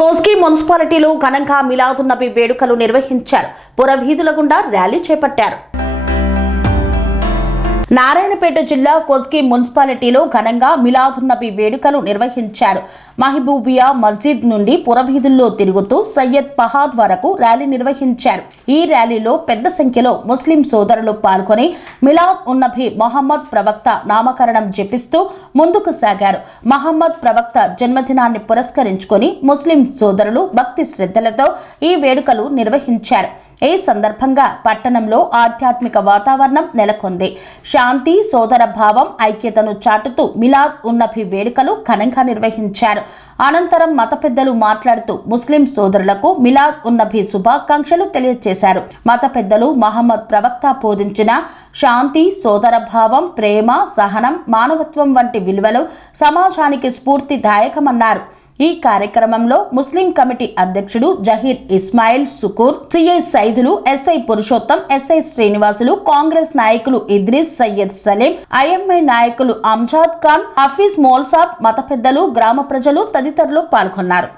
కోస్గి మున్సిపాలిటీలో ఘనంగా మిలాదున్ నబీ వేడుకలు నిర్వహించారు. పురవీధుల గుండా ర్యాలీ చేపట్టారు. నారాయణపేట జిల్లా కోస్గి మున్సిపాలిటీలో ఘనంగా మిలాదున్ నబీ వేడుకలు నిర్వహించారు. మహబూబియా మస్జిద్ నుండి పురవీధుల్లో తిరుగుతూ సయ్యద్ ఫహాద్ వరకు ర్యాలీ నిర్వహించారు. ఈ ర్యాలీలో పెద్ద సంఖ్యలో ముస్లిం సోదరులు పాల్గొని మిలాద్ ఉన్ నబీ మహమ్మద్ ప్రవక్త నామకరణం జపిస్తూ ముందుకు సాగారు. మహమ్మద్ ప్రవక్త జన్మదినాన్ని పురస్కరించుకొని ముస్లిం సోదరులు భక్తి శ్రద్ధలతో ఈ వేడుకలు నిర్వహించారు. ఈ సందర్భంగా పట్టణంలో ఆధ్యాత్మిక వాతావరణం నెలకొంది. శాంతి, సోదర భావం, ఐక్యతను చాటుతూ మిలాద్ ఉన్ నబీ వేడుకలు ఘనంగా నిర్వహించారు. అనంతరం మత పెద్దలు మాట్లాడుతూ ముస్లిం సోదరులకు మిలాద్ ఉన్ నబీ శుభాకాంక్షలు తెలియజేశారు. మత పెద్దలు మహమ్మద్ ప్రవక్త బోధించిన శాంతి, సోదర భావం, ప్రేమ, సహనం, మానవత్వం వంటి విలువలు సమాజానికి స్ఫూర్తిదాయకమన్నారు. ఈ కార్యక్రమంలో ముస్లిం కమిటీ అధ్యక్షుడు Zaheer Ismail succour, CI Saidulu, SI Purushottam, SI Srinivasulu, Congress నాయకులు ఇద్రీస్, సయ్యద్ సలీం, ఐఎంఐ నాయకులు అంజాద్ ఖాన్, హఫీజ్ మోల్సాబ్, మత పెద్దలు, గ్రామ ప్రజలు తదితరులు పాల్గొన్నారు.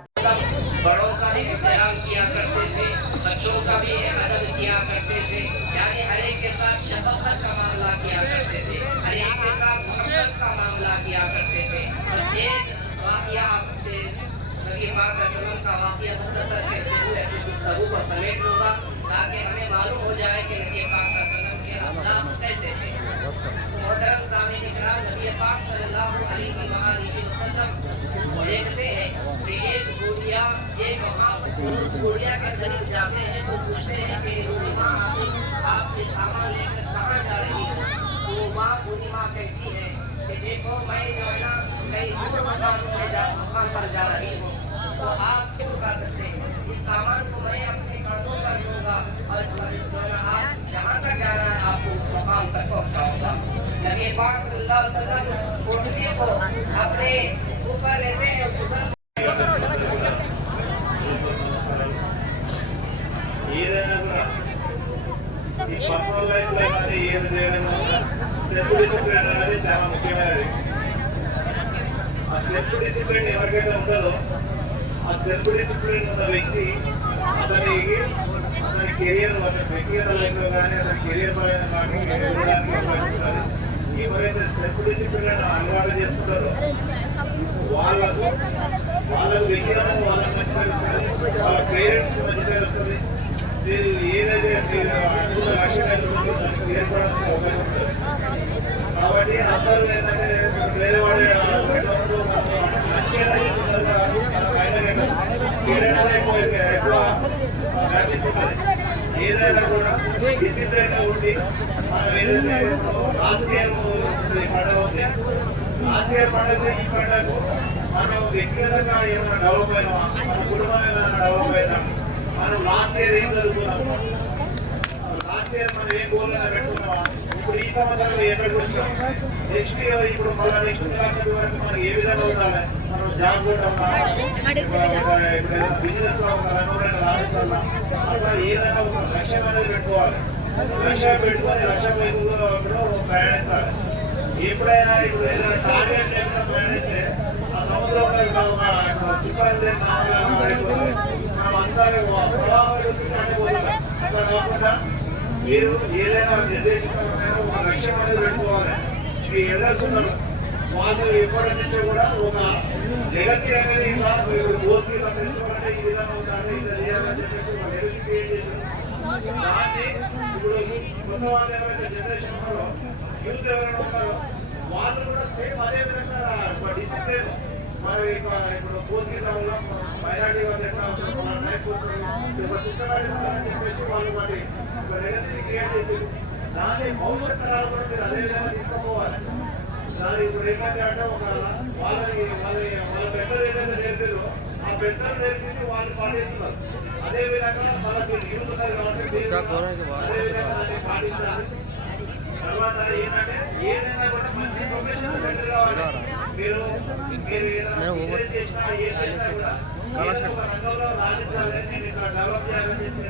का वाक़या मुख्तसर कहते हुए गुफ्तगू को समेट लूँगा ताकि हमें मालूम हो जाए कि नबी पाक सल्लल्लाहु अलैहि वसल्लम के अखलाक कैसे थे। मोहतरम सामईन इकराम, नबी पाक सल्लल्लाहु अलैहि वसल्लम देखते हैं कि एक बूढ़िया के करीब जाते हैं तो पूछते हैं कि बूढ़ी आप ये सामान लेकर कहाँ जा रही है। तो बूढ़ी माँ कहती है कि देखो मैं जो है ना कहीं मकान पर जा रही हूँ, तो आप क्यों कर सकते हैं, इस सामान को मैं अपने कांधों पर लूँगा और आप जहाँ तक जा रहा है आपको उस मकाम तक पहुँचाऊँगा। नबी पाक सल्लल्लाहु अलैहि वसल्लम उठने को अपने ऊपर लेते हैं। సెల్ఫ్ డిసిప్లిన్ ఉన్న వ్యక్తి అతని కెరియర్ వ్యక్తిగత లైఫ్లో కానీ అతని కెరియర్ పరంగా కానీ ఎవరైతే సెల్ఫ్ డిసిప్లిన్ అలవాటు చేసుకుంటారో వాళ్ళకు వ్యక్తిగతంగా వాళ్ళకి మంచి తెలుస్తుంది, వాళ్ళ పేరెంట్స్కి మంచి తెలుస్తుంది. మీరు ఏదైతే లక్ష్యం దానికి ఏర్పడాల్సిన అవకాశం ఉంటుంది. కాబట్టి అందరూ ఏంటంటే వేరే వాళ్ళు ఏదైనా కూడా డిసిప్లైన్ ఉండి మనం ఏదైతే రాజకీయ పండుగ ఉంది, రాజకీయ పండుగ ఈ పండుగకు మనం వ్యక్తిగతంగా ఏమైనా డెవలప్ అయినా, మన కుటుంబం ఏమైనా డెవలప్ అయినా, మనం లాస్ట్ ఇయర్ ఏం జరుగుతున్నాము, లాస్ట్ ఇయర్ మనం ఏం గోల్ అయినా పెట్టుకున్నామా, ఇప్పుడు ఈ సంవత్సరంలో ఏం పెట్టుకుంటాం, నెక్స్ట్ ఇయర్ ఇప్పుడు మళ్ళీ నెక్స్ట్ వరకు మనం ఏ విధంగా ఉండాలి, మనం జాబ్ కూడా బిజినెస్ లో రాణిస్తామా, అట్లా ఏదైనా ఒక లక్ష్యం అనేది పెట్టుకోవాలి. లక్ష్యం పెట్టుకొని లక్ష్యం వైపులో ప్రయాణించాలి. ఎప్పుడైనా ఇప్పుడు ఏదైనా టార్గెట్ లేకుండా ప్రయాణిస్తే ఆ సముద్రంలో చుట్టాలు మనం అంతా అట్లా కాకుండా మీరు ఏదైనా నిర్దేశించడం ఒక లక్ష్యం అనేది పెట్టుకోవాలి. మీ ఎదురుస్తున్నారు వాళ్ళు ఎప్పటి నుంచో కూడా ఒక లెగసీ అనేది ఇంకా గోల్కి తెలుసుకోవాలంటే ఈ విధంగా ఉండాలి, ఇది చేయాలని చెప్పేసి ఒక లెగసీ క్రియేట్ చేశారు. దాన్ని ఇప్పుడు కొత్త వాళ్ళు ఎవరైతే జనరేషన్ ఉన్నారో, యూత్ ఎవరైనా ఉన్నారో వాళ్ళు కూడా సేమ్ అదే విధంగా డిసిప్లిన్ మరి ఇప్పుడు పోస్టుల మైనార్టీ వాళ్ళు ఎట్లా చెప్పేసి వాళ్ళు వాటి ఒక లెగసీ క్రియేట్ చేసి దాన్ని భవిష్యత్ తరాలు కూడా మీరు అదే విధంగా తీసుకుపోవాలి. దాని ఇప్పుడు ఏంటంటే అంటే ఒక వాళ్ళ పెద్దలు ఏదైతే నేర్పారో ఆ పెద్దలు నేర్పించి వాళ్ళు పాటిస్తున్నారు. అదేవిధంగా వాళ్ళకి యూత్ ఉన్నారు కాబట్టి అదే విధంగా దాన్ని పాటించాలి. తర్వాత ఏంటంటే ఏదైనా కూడా మంచి ప్రొఫెషనల్ సెంటర్ కావాలి. మీరు ఏదైనా చేసినా ఏం చేసినా కూడా ఒక రంగంలో రాణించాలి, నేను ఇక్కడ డెవలప్ చేయాలని చెప్పి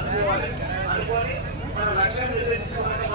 అనుకోవాలి. అనుకొని మన లక్ష్యం నిర్దేశించుకోవాలి.